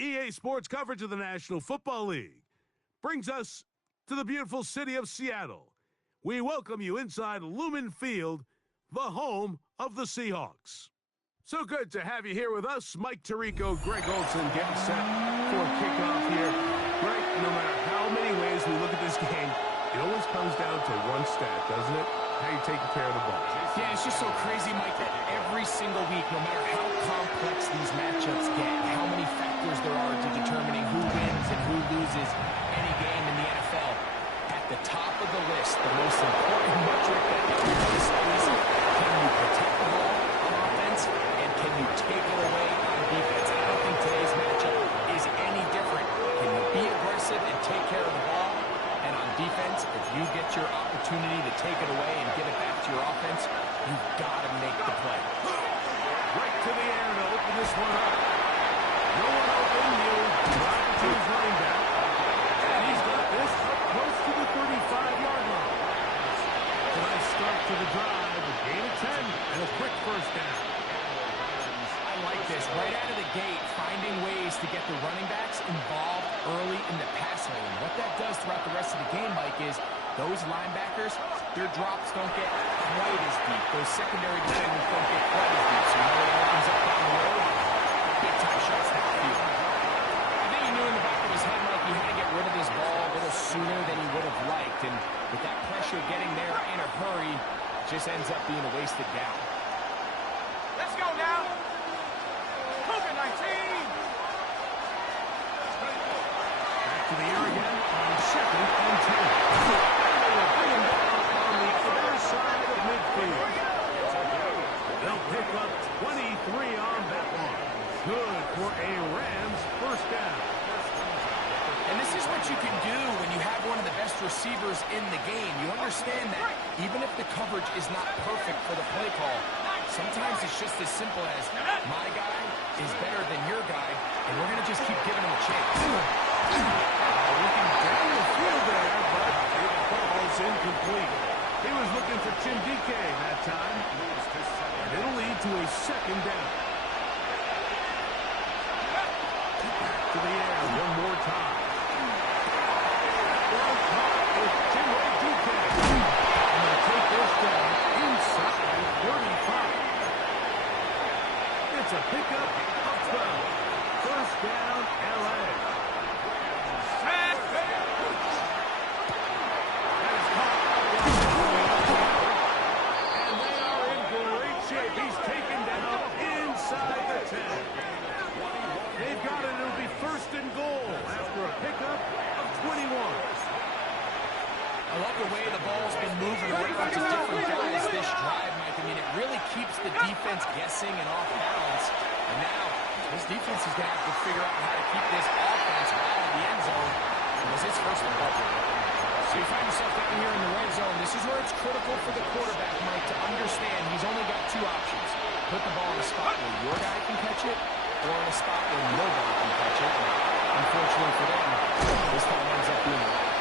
EA Sports coverage of the National Football League brings us to the beautiful city of Seattle. We welcome you inside Lumen Field, the home of the Seahawks. So good to have you here with us. Mike Tirico, Greg Olsen getting set for kickoff here. Greg, no matter how many ways we look at this game, it always comes down to one stat, doesn't it? How you taking care of the ball. Yeah, it's just so crazy, Mike, that every single week, no matter how complex these matchups get, how many factors there are to determining who wins and who loses any game in the NFL, at the top of the list, the most important metric that everybody studies, can you protect the ball on offense, and can you take it away on defense? I don't think today's matchup is any different. Can you be aggressive and take care of the ball? And on defense, if you get your opportunity to take it away and give it back to your offense, you've got to make the play. Right to the air to open this one up. No one open. You drive to his running back. And he's got this up close to the 35-yard line. So nice start to the drive. A gain of 10 and a quick first down. I like this. Right out of the gate, finding ways to get the running backs involved early in the passing game. What that does throughout the rest of the game, Mike, is those linebackers, their drops don't get quite as deep. Those secondary defenders don't get quite as deep. So now it opens up down the road. Big-time shots downfield. I think he knew in the back of his head, Mike, he had to get rid of this ball a little sooner than he would have liked. And with that pressure getting there in a hurry, it just ends up being a wasted down. Let's go now. COVID-19. Back to the air again on 2nd and 10. They will bring him down on the other side of midfield. They'll pick up 23 on that one. Good for a Rams first down. And this is what you can do when you have one of the best receivers in the game. You understand that even if the coverage is not perfect for the play call, sometimes it's just as simple as my guy is better than your guy, and we're going to just keep giving him a chance. Looking down the field there, but the ball's incomplete. He was looking for Chindike that time. And it'll lead to a second down. Back to the air one more time. Well caught with Chindike. I'm going to take this down inside 35. It's a pickup of 12. First down, L.A. And they are in great shape. He's taken down inside the 10. They've got it. It'll be first and goal after a pickup of 21. I love the way the ball's been moving around to different guys this drive, Mike. I mean, it really keeps the defense guessing and off balance. And now, this defense is going to have to figure out how to keep this offense out of the end zone. It was his first one. So you find yourself down here in the red zone. This is where it's critical for the quarterback, Mike, to understand he's only got two options. Put the ball in a spot where your guy can catch it, or in a spot where nobody can catch it. And unfortunately for them, this time ends up being the right.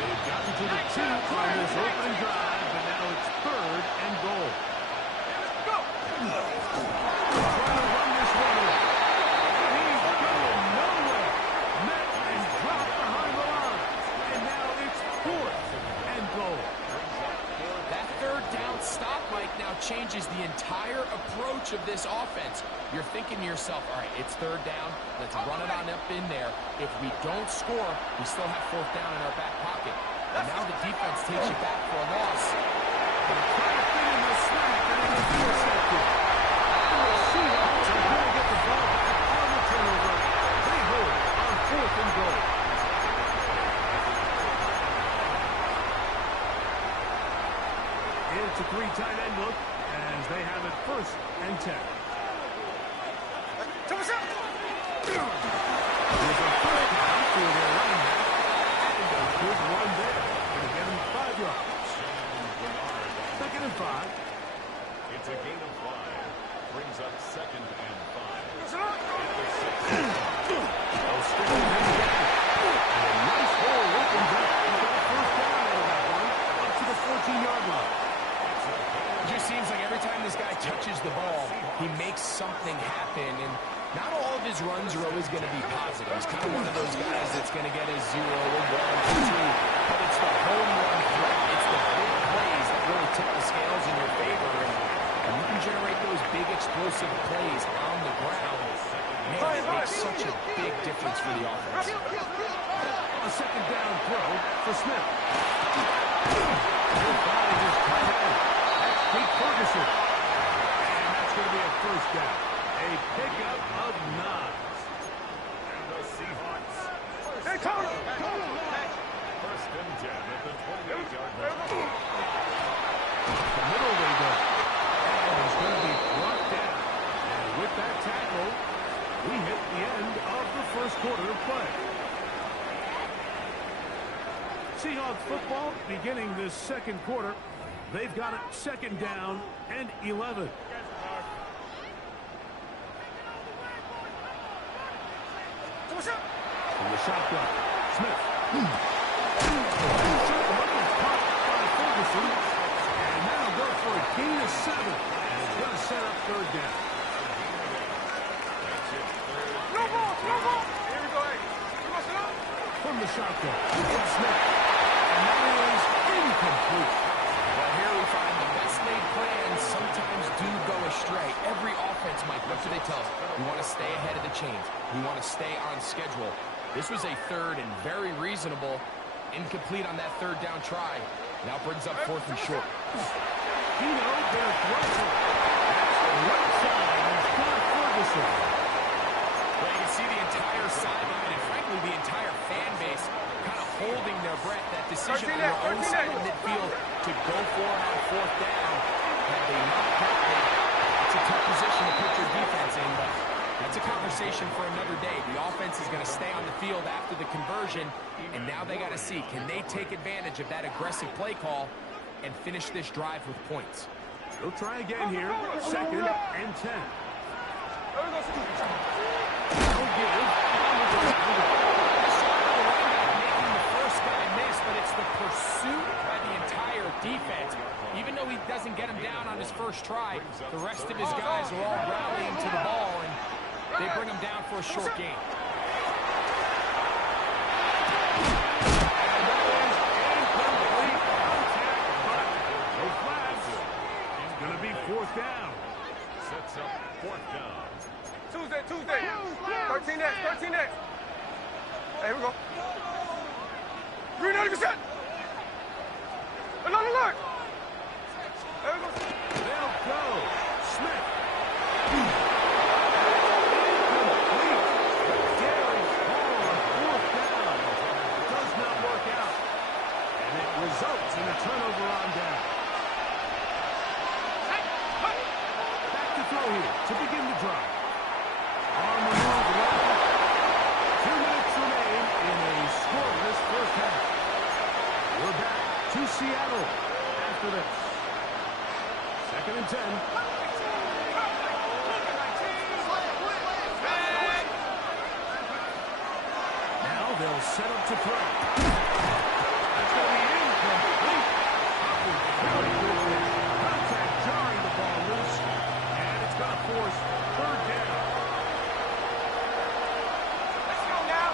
They've gotten to the 2 on this opening drive, but now it's 3rd and goal. now changes the entire approach of this offense. You're thinking to yourself, all right, it's third down. Let's run it on up in there. If we don't score, we still have fourth down in our back pocket. And now the defense takes you back for a loss. Trying to fit in the snap, and it is intercepted. The Seahawks are going to get the ball back on the turnover. They hold on 4th and goal. It's a 3-tight end look as they have it 1st and 10. There's a first down for their running back. And a good run there. Going to get him 5 yards. 2nd and 5. It's a gain of 5. Brings up 2nd and 5. They'll stick with him again. And a nice hole opens up. He's got a first down out of that one. Up to the 14-yard line. It just seems like every time this guy touches the ball, he makes something happen. And not all of his runs are always going to be positive. He's kind of one of those guys that's going to get a 0, a 1, a 2. But it's the home run threat. It's the big plays that really tip the scales in your favor. And you can generate those big explosive plays on the ground. Man, it makes such a big difference for the offense. A 2nd down throw for Smith. Good ball just tight end. That's Pete Ferguson. And that's going to be a first down. A pickup of 9. And the Seahawks. Hey, Tony! 1st and 10 at the 28-yard line. The middle they go. And he's going to be brought down. And with that tackle, we hit the end of the 1st quarter of play. Seahawks football beginning this 2nd quarter. They've got it 2nd down and 11. From the shotgun, Smith. Caught by Ferguson. And that'll go for a gain of 7. And it's going to set up 3rd down. No ball! Here we go, hey. You want some? From the shotgun, it's Smith. And that is incomplete. Well, here we find the best laid plans sometimes do go astray. Every offense, Mike, what do they tell us? We want to stay ahead of the chains. We want to stay on schedule. This was a 3rd and very reasonable. Incomplete on that 3rd down try. Now brings up 4th and short. They're rushing. That's the right side. It's Scott Ferguson. Well, you can see the entire sideline and, frankly, the entire fan base kind of holding their breath. That decision on their own side of midfield to go for it on 4th down. Had they not got it, it's a tough position to put your defense in, but that's a conversation for another day. The offense is going to stay on the field after the conversion, and now they got to see, can they take advantage of that aggressive play call and finish this drive with points? They'll try again here. 2nd and 10. They'll give on the ground. Making the first guy miss, but it's the pursuit by the entire defense. Even though he doesn't get him down on his first try, the rest of his guys are all rallying to the ball, and they bring him down for a short gain. And that is incomplete contact, but no flags. It's going to be 4th down. Sets up 4th down. Tuesday. 13 X. Hey, here we go. Green 90%. Another look. There we go. They'll go. Smith. Results in a turnover on down. Back to throw here to begin the drive. On the move, left. 2 minutes remain in a scoreless 1st half. We're back to Seattle after this. 2nd and 10. Now they'll set up to throw. That's going to be incomplete. Very good there. Contact jarring the ball loose. And it's going to force 3rd down. Let's go now.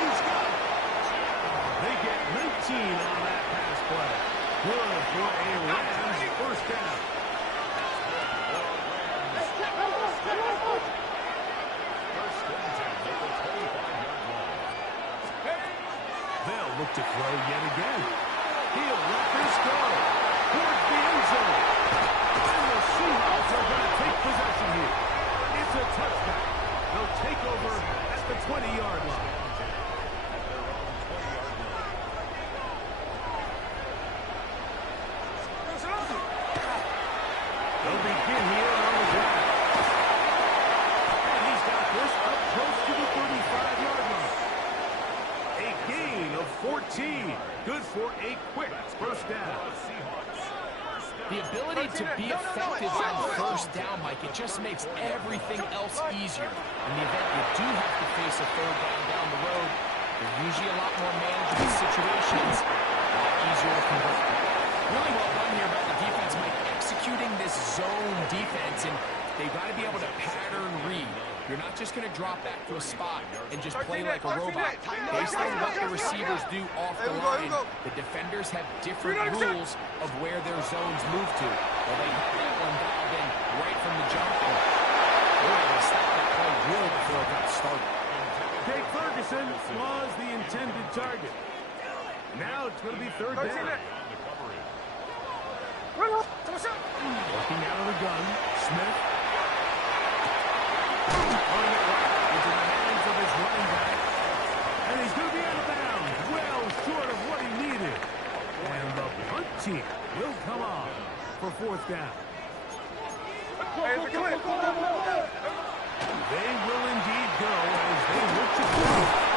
He's got it. They get look to throw yet again. He'll let this go towards the end zone. And the Seahawks are going to take possession here. It's a touchdown. They'll take over at the 20-yard line. They'll begin here on the ground. And he's got this up close to the 35-yard line. A gain of 14. Good for a quick first down. The ability to be effective on first down, Mike, it just makes everything else easier. In the event you do have to face a third down the road, they're usually a lot more manageable situations, a lot easier to convert. Really well done here by the defense, Mike, executing this zone defense, and they've got to be able to pattern read. You're not just going to drop back to a spot and just play like a robot. Based on what the receivers do off the line, the defenders have different rules of where their zones move to. Well, they have that one dialed in right from the jump, and they were able to stop that play really before it got started. Jake Ferguson was the intended target. Now it's going to be third down. Working out of the gun, Smith. Throwing it right into the hands of his running back. And he's going to be out of bounds, well short of what he needed. And the punt team will come on for fourth down. They will indeed go as they look to throw.